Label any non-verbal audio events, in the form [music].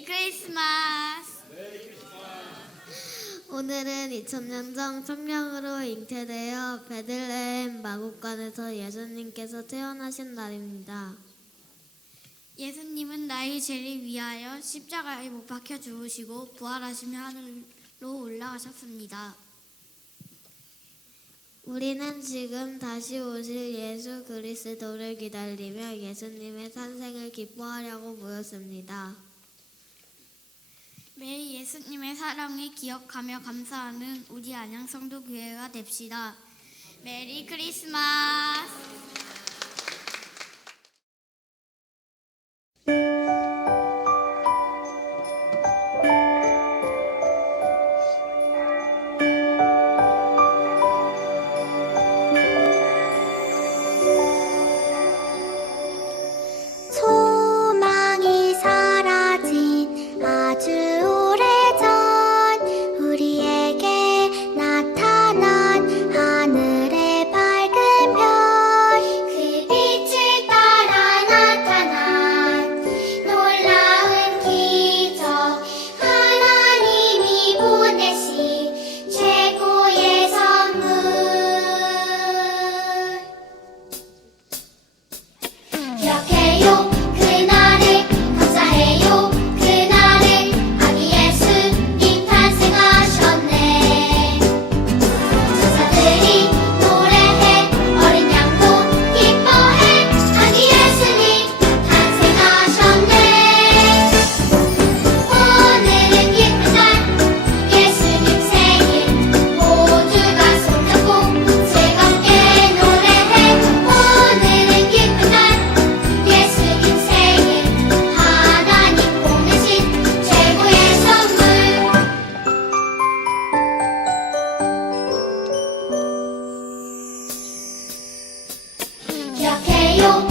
메리 크리스마스. [gasps] 오늘은 2000년 전 성령으로 잉태되어 베들레헴 마국간에서 예수님께서 태어나신 날입니다. 예수님은 나의 죄를 위하여 십자가에 못 박혀 죽으시고 부활하시며 하늘로 올라가셨습니다. 우리는 지금 다시 오실 예수 그리스도를 기다리며 예수님의 탄생을 기뻐하려고 모였습니다. 매일 예수님의 사랑을 기억하며 감사하는 우리 안양 성도 교회가 됩시다. 메리 크리스마스. Radio.